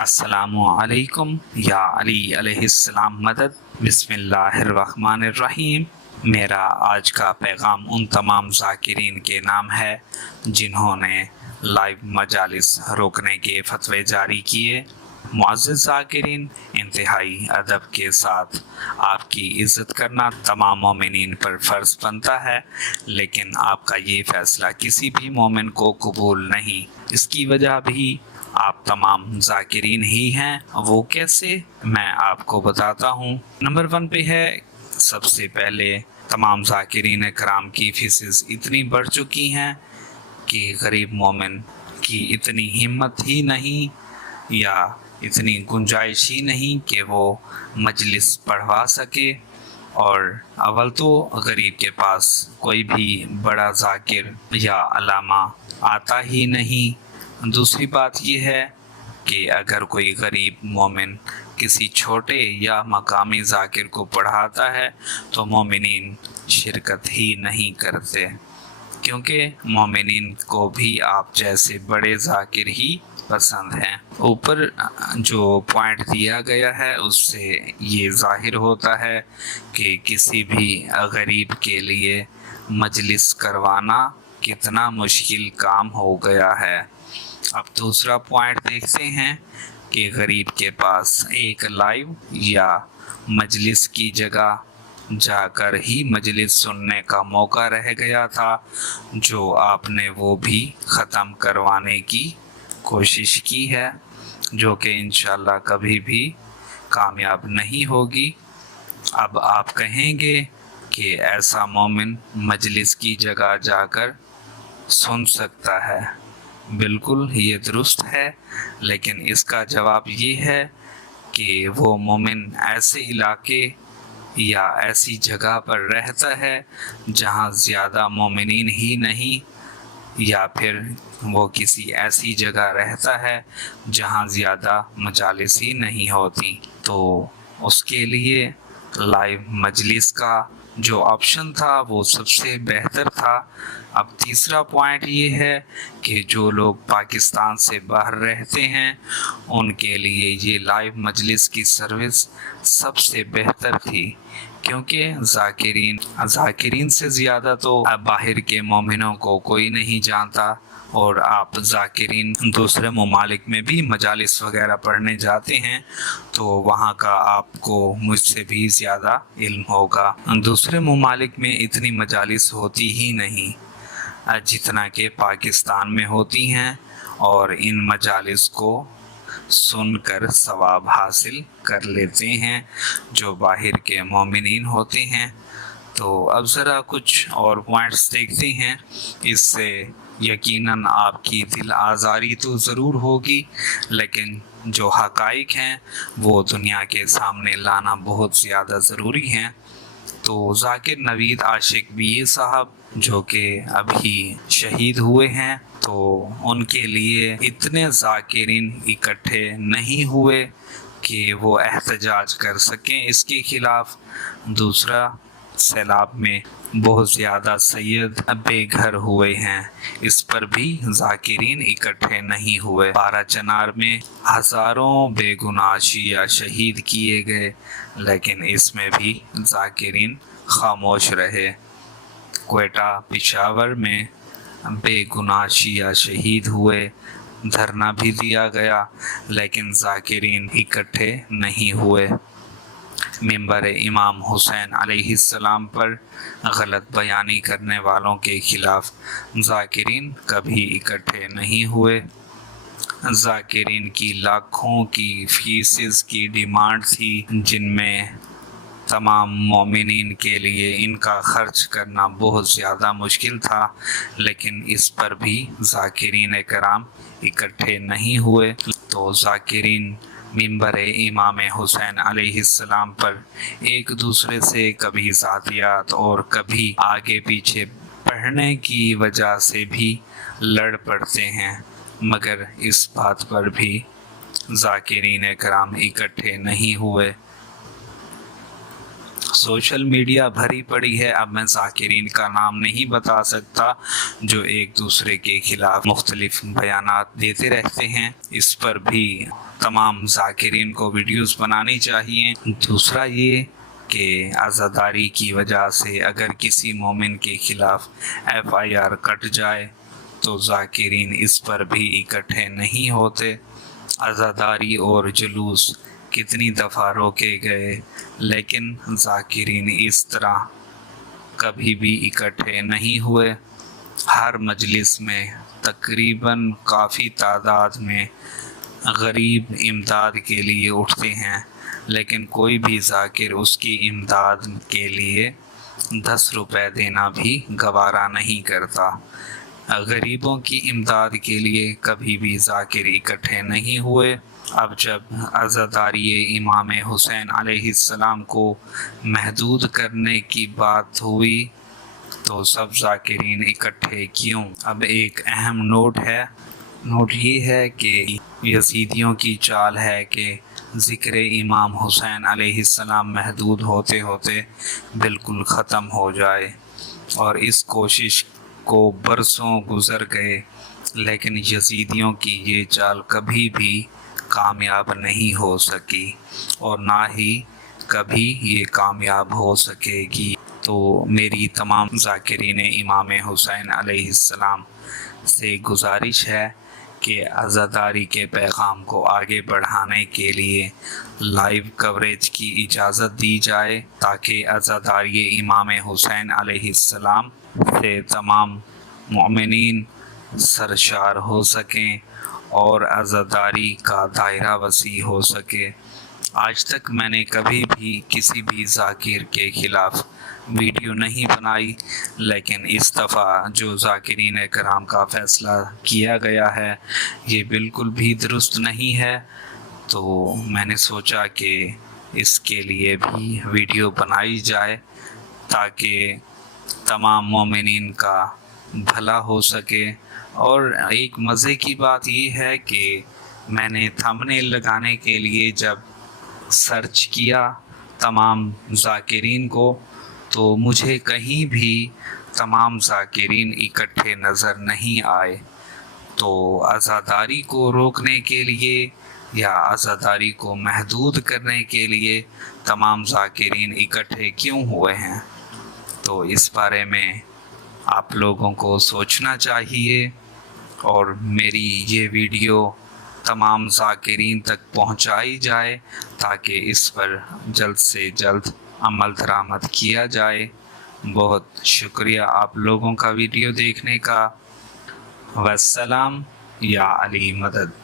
السلام علیکم یا علی علیہ السلام مدد۔ بسم اللہ الرحمن الرحیم۔ میرا آج کا پیغام ان تمام ذاکرین کے نام ہے جنہوں نے لائیو مجالس روکنے کے فتوے جاری کیے۔ معزز ذاکرین، انتہائی ادب کے ساتھ آپ کی عزت کرنا تمام مومنین پر فرض بنتا ہے، لیکن آپ کا یہ فیصلہ کسی بھی مومن کو قبول نہیں۔ اس کی وجہ بھی آپ تمام ذاکرین ہی ہیں۔ وہ کیسے؟ میں آپ کو بتاتا ہوں۔ نمبر 1 پہ ہے، سب سے پہلے تمام ذاکرین کرام کی فیسز اتنی بڑھ چکی ہیں کہ غریب مومن کی اتنی ہمت ہی نہیں یا اتنی گنجائش ہی نہیں کہ وہ مجلس پڑھوا سکے۔ اور اول تو غریب کے پاس کوئی بھی بڑا ذاکر یا علامہ آتا ہی نہیں۔ دوسری بات یہ ہے کہ اگر کوئی غریب مومن کسی چھوٹے یا مقامی ذاکر کو پڑھاتا ہے تو مومنین شرکت ہی نہیں کرتے، کیونکہ مومنین کو بھی آپ جیسے بڑے ذاکر ہی پسند ہیں۔ اوپر جو پوائنٹ دیا گیا ہے اس سے یہ ظاہر ہوتا ہے کہ کسی بھی غریب کے لیے مجلس کروانا کتنا مشکل کام ہو گیا ہے۔ اب دوسرا پوائنٹ دیکھتے ہیں کہ غریب کے پاس ایک لائیو یا مجلس کی جگہ جا کر ہی مجلس سننے کا موقع رہ گیا تھا، جو آپ نے وہ بھی ختم کروانے کی کوشش کی ہے، جو کہ انشاءاللہ کبھی بھی کامیاب نہیں ہوگی۔ اب آپ کہیں گے کہ ایسا مومن مجلس کی جگہ جا کر سن سکتا ہے۔ بالکل یہ درست ہے، لیکن اس کا جواب یہ ہے کہ وہ مومن ایسے علاقے یا ایسی جگہ پر رہتا ہے جہاں زیادہ مومنین ہی نہیں، یا پھر وہ کسی ایسی جگہ رہتا ہے جہاں زیادہ مجالس ہی نہیں ہوتی، تو اس کے لیے لائیو مجلس کا جو آپشن تھا وہ سب سے بہتر تھا۔ اب تیسرا پوائنٹ یہ ہے کہ جو لوگ پاکستان سے باہر رہتے ہیں ان کے لیے یہ لائیو مجلس کی سروس سب سے بہتر تھی، کیونکہ ذاکرین سے زیادہ تو باہر کے مومنوں کو کوئی نہیں جانتا، اور آپ ذاکرین دوسرے ممالک میں بھی مجالس وغیرہ پڑھنے جاتے ہیں تو وہاں کا آپ کو مجھ سے بھی زیادہ علم ہوگا۔ دوسرے ممالک میں اتنی مجالس ہوتی ہی نہیں جتنا کہ پاکستان میں ہوتی ہیں، اور ان مجالس کو سن کر ثواب حاصل کر لیتے ہیں جو باہر کے مومنین ہوتے ہیں۔ تو اب ذرا کچھ اور پوائنٹس دیکھتے ہیں۔ اس سے یقیناً آپ کی دل آزاری تو ضرور ہوگی، لیکن جو حقائق ہیں وہ دنیا کے سامنے لانا بہت زیادہ ضروری ہیں۔ تو ذاکر نوید عاشق BA صاحب جو کہ ابھی شہید ہوئے ہیں، تو ان کے لیے اتنے ذاکرین اکٹھے نہیں ہوئے کہ وہ احتجاج کر سکیں اس کے خلاف۔ دوسرا، سیلاب میں بہت زیادہ سید بے گھر ہوئے ہیں، اس پر بھی ذاکرین اکٹھے نہیں ہوئے۔ بارہ چنار میں ہزاروں بے گناہ شیعہ شہید کیے گئے، لیکن اس میں بھی ذاکرین خاموش رہے۔ کوئٹہ، پشاور میں بے گناہ شیعہ شہید ہوئے، دھرنا بھی دیا گیا، لیکن ذاکرین اکٹھے نہیں ہوئے۔ ممبر امام حسین علیہ السلام پر غلط بیانی کرنے والوں کے خلاف ذاکرین کبھی اکٹھے نہیں ہوئے۔ ذاکرین کی لاکھوں کی فیسز کی ڈیمانڈ تھی، جن میں تمام مومنین کے لیے ان کا خرچ کرنا بہت زیادہ مشکل تھا، لیکن اس پر بھی ذاکرین کرام اکٹھے نہیں ہوئے۔ تو ذاکرین ممبر امام حسین علیہ السلام پر ایک دوسرے سے کبھی ذاتیات اور کبھی آگے پیچھے پڑھنے کی وجہ سے بھی لڑ پڑتے ہیں، مگر اس بات پر بھی ذاکرین کرام اکٹھے نہیں ہوئے۔ سوشل میڈیا بھری پڑی ہے، اب میں ذاکرین کا نام نہیں بتا سکتا، جو ایک دوسرے کے خلاف مختلف بیانات دیتے رہتے ہیں۔ اس پر بھی تمام ذاکرین کو ویڈیوز بنانی چاہیے۔ دوسرا یہ کہ عزاداری کی وجہ سے اگر کسی مومن کے خلاف FIR کٹ جائے تو ذاکرین اس پر بھی اکٹھے نہیں ہوتے۔ عزاداری اور جلوس کتنی دفعہ روکے گئے، لیکن ذاکرین اس طرح کبھی بھی اکٹھے نہیں ہوئے۔ ہر مجلس میں تقریباً کافی تعداد میں غریب امداد کے لیے اٹھتے ہیں، لیکن کوئی بھی ذاکر اس کی امداد کے لیے 10 روپے دینا بھی گوارا نہیں کرتا۔ غریبوں کی امداد کے لیے کبھی بھی ذاکر اکٹھے نہیں ہوئے۔ اب جب عزاداری امام حسین علیہ السلام کو محدود کرنے کی بات ہوئی تو سب ذاکرین اکٹھے کیوں؟ اب ایک اہم نوٹ یہ ہے کہ یزیدیوں کی چال ہے کہ ذکر امام حسین علیہ السلام محدود ہوتے ہوتے بالکل ختم ہو جائے، اور اس کوشش کو برسوں گزر گئے، لیکن یزیدیوں کی یہ چال کبھی بھی کامیاب نہیں ہو سکی اور نہ ہی کبھی یہ کامیاب ہو سکے گی۔ تو میری تمام ذاکرین امام حسین علیہ السلام سے گزارش ہے کہ عزاداری کے پیغام کو آگے بڑھانے کے لیے لائیو کوریج کی اجازت دی جائے، تاکہ عزاداری امام حسین علیہ السلام سے تمام مومنین سرشار ہو سکیں اور عزاداری کا دائرہ وسیع ہو سکے۔ آج تک میں نے کبھی بھی کسی بھی ذاکر کے خلاف ویڈیو نہیں بنائی، لیکن اس دفعہ جو ذاکرین کرام کا فیصلہ کیا گیا ہے یہ بالکل بھی درست نہیں ہے، تو میں نے سوچا کہ اس کے لیے بھی ویڈیو بنائی جائے تاکہ تمام مومنین کا بھلا ہو سکے۔ اور ایک مزے کی بات یہ ہے کہ میں نے تھمبنیل لگانے کے لیے جب سرچ کیا تمام ذاکرین کو تو مجھے کہیں بھی تمام ذاکرین اکٹھے نظر نہیں آئے۔ تو عزاداری کو روکنے کے لیے یا عزاداری کو محدود کرنے کے لیے تمام ذاکرین اکٹھے کیوں ہوئے ہیں؟ تو اس بارے میں آپ لوگوں کو سوچنا چاہیے، اور میری یہ ویڈیو تمام ذاکرین تک پہنچائی جائے تاکہ اس پر جلد سے جلد عمل درآمد کیا جائے۔ بہت شکریہ آپ لوگوں کا ویڈیو دیکھنے کا۔ والسلام، یا علی مدد۔